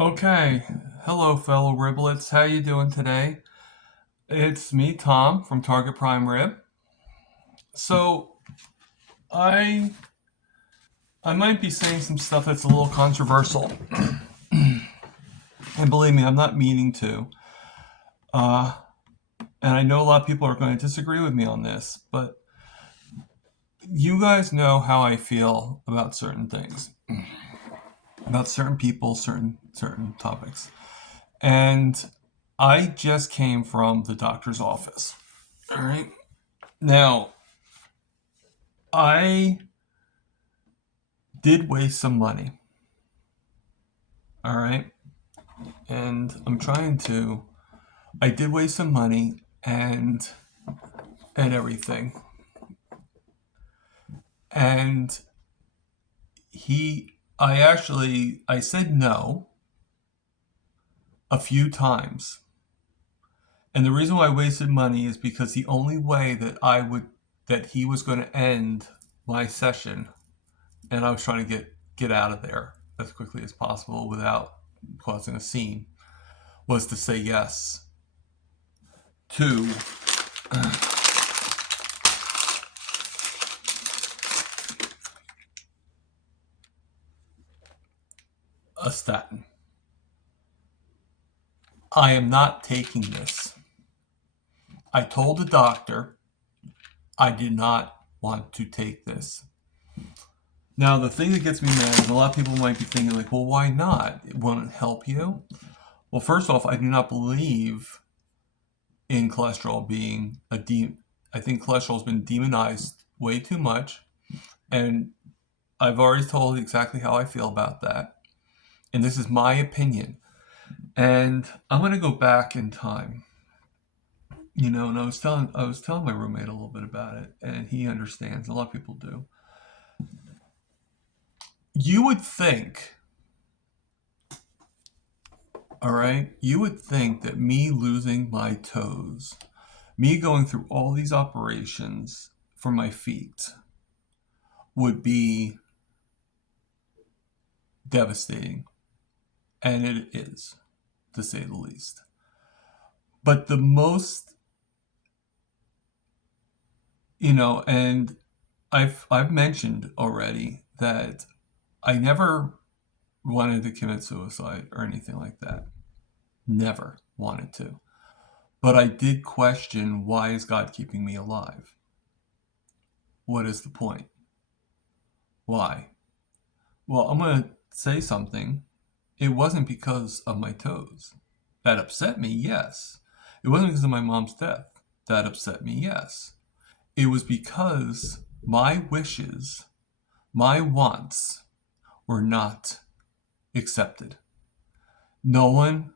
Okay, hello fellow riblets. How you doing today? It's me, Tom from Target Prime Rib. So I I might be saying some stuff that's a little controversial, and believe me, I'm not meaning to. Uh, and I know a lot of people are going to disagree with me on this, but you guys know how I feel about certain things, about certain people, certain topics, and I just came from the doctor's office. All right, now I did waste some money. All right. And I did waste some money and everything. And I said no a few times. And the reason why I wasted money is because the only way that he was going to end my session, and I was trying to get out of there as quickly as possible without causing a scene, was to say yes to a statin. I am not taking this. I told the doctor I did not want to take this. Now, the thing that gets me mad is a lot of people might be thinking, like, well, why not? It won't help you. Well, first off, I do not believe in cholesterol being I think cholesterol has been demonized way too much. And I've already told exactly how I feel about that. And this is my opinion. And I'm going to go back in time. And I was telling my roommate a little bit about it, and he understands. A lot of people do. You would think, all right, you would think that me losing my toes, me going through all these operations for my feet, would be devastating, and it is, to say the least. But the most, and I've mentioned already that I never wanted to commit suicide or anything like that. Never wanted to. But I did question, why is God keeping me alive? What is the point? Why? Well, I'm going to say something. It wasn't because of my toes. That upset me, yes. It wasn't because of my mom's death. That upset me, yes. It was because my wishes, my wants, were not accepted. No one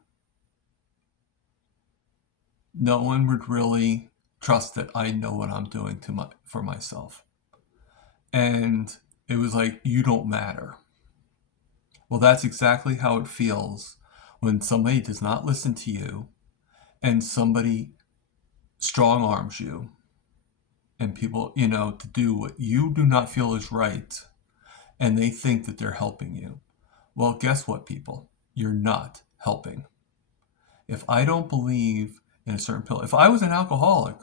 no one would really trust that I know what I'm doing for myself. And it was like, you don't matter. Well, that's exactly how it feels when somebody does not listen to you and somebody strong arms you and people, to do what you do not feel is right, and they think that they're helping you. Well, guess what, people? You're not helping. If I don't believe in a certain pill, if I was an alcoholic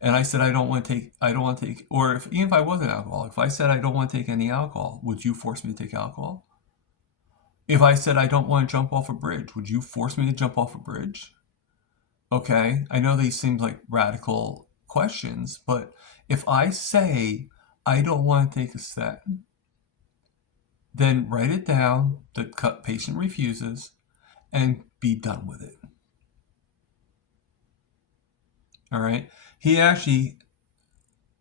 and I said I don't want to take, or if even if I wasn't an alcoholic, if I said I don't want to take any alcohol, would you force me to take alcohol? If I said I don't want to jump off a bridge, would you force me to jump off a bridge? Okay, I know these seem like radical questions, but if I say I don't want to take a statin, then write it down, the patient refuses, and be done with it. All right. He actually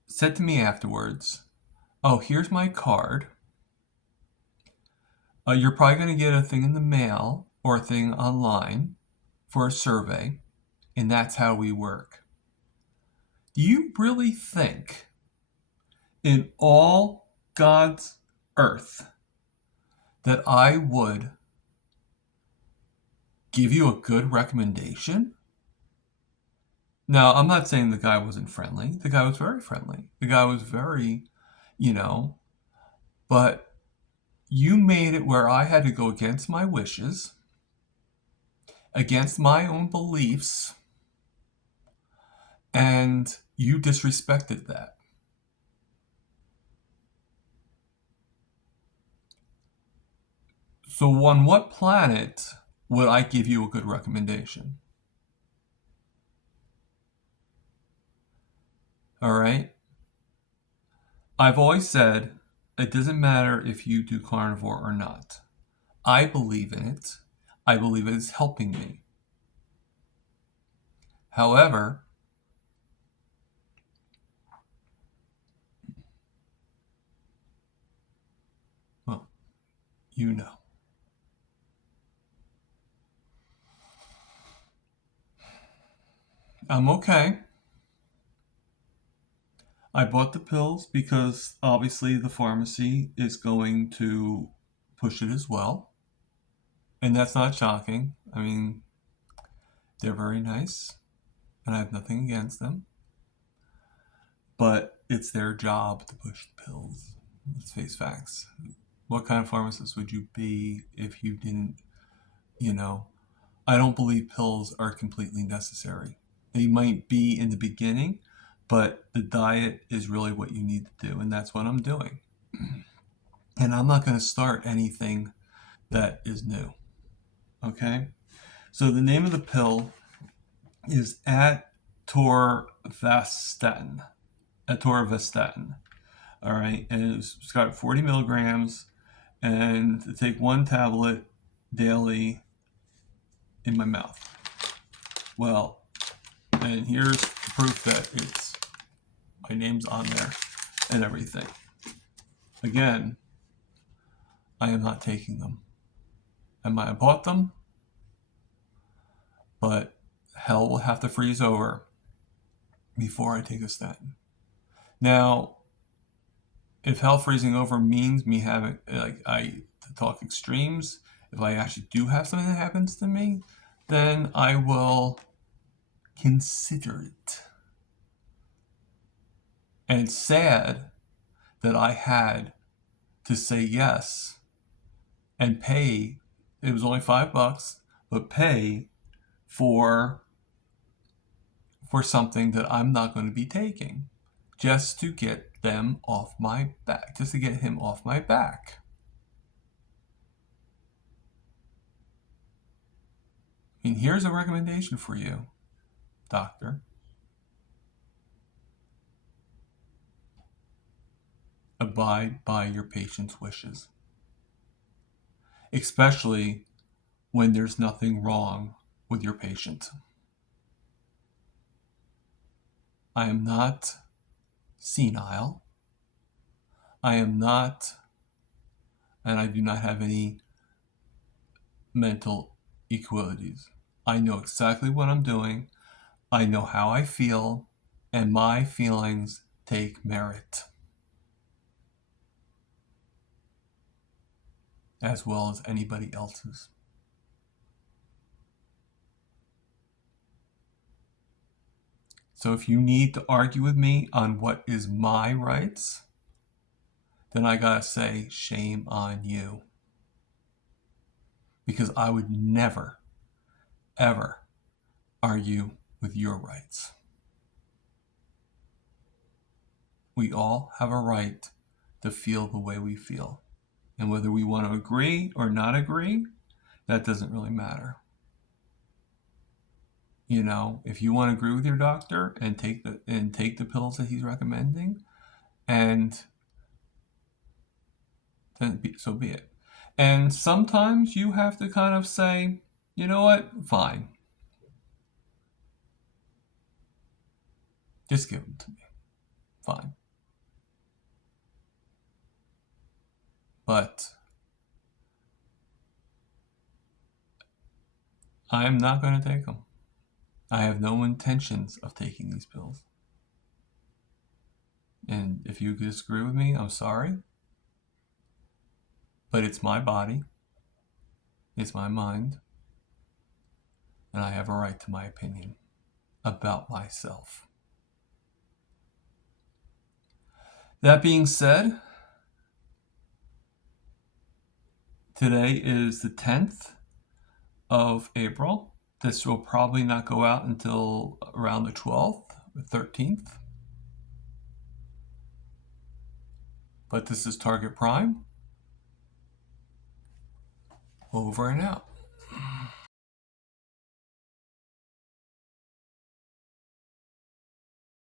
said to me afterwards, "Oh, here's my card. You're probably going to get a thing in the mail or a thing online for a survey, and that's how we work." Do you really think in all God's earth that I would give you a good recommendation? Now, I'm not saying the guy wasn't friendly. The guy was very friendly. The guy was very, you know, but you made it where I had to go against my wishes. against my own beliefs, and you disrespected that. So on what planet would I give you a good recommendation? All right? I've always said it doesn't matter if you do carnivore or not. I believe in it. I believe it is helping me. However, well, you know. I'm okay. I bought the pills because obviously the pharmacy is going to push it as well. And that's not shocking. I mean, they're very nice, and I have nothing against them. But it's their job to push the pills. Let's face facts. What kind of pharmacist would you be if you didn't, you know? I don't believe pills are completely necessary. They might be in the beginning, but the diet is really what you need to do, and that's what I'm doing. And I'm not going to start anything that is new. Okay? So the name of the pill is atorvastatin. Atorvastatin. All right, and it's got 40 milligrams, and to take one tablet daily in my mouth. Well, and here's proof that it's my name's on there and everything. Again, I am not taking them. I might have bought them, but hell will have to freeze over before I take a statin. Now, if hell freezing over means me having, like, to talk extremes, if I actually do have something that happens to me, then I will consider it. And it's sad that I had to say yes and pay. It was only $5, but pay for something that I'm not going to be taking, just to get them off my back, just to get him off my back. I mean, here's a recommendation for you, doctor. Abide by your patient's wishes, especially when there's nothing wrong with your patient. I am not senile. I am not, and I do not have any mental equalities. I know exactly what I'm doing. I know how I feel, and my feelings take merit, as well as anybody else's. So if you need to argue with me on what is my rights, then I gotta say, shame on you. Because I would never, ever argue with your rights. We all have a right to feel the way we feel. And whether we want to agree or not agree, that doesn't really matter. You know, if you want to agree with your doctor and take the pills that he's recommending, and then so be it. And sometimes you have to kind of say, you know what, fine, just give them to me, fine. But I am not going to take them. I have no intentions of taking these pills. And if you disagree with me, I'm sorry. But it's my body, it's my mind, and I have a right to my opinion about myself. That being said, today is the 10th of April, This will probably not go out until around the 12th or 13th. But this is Target Prime. Over and out.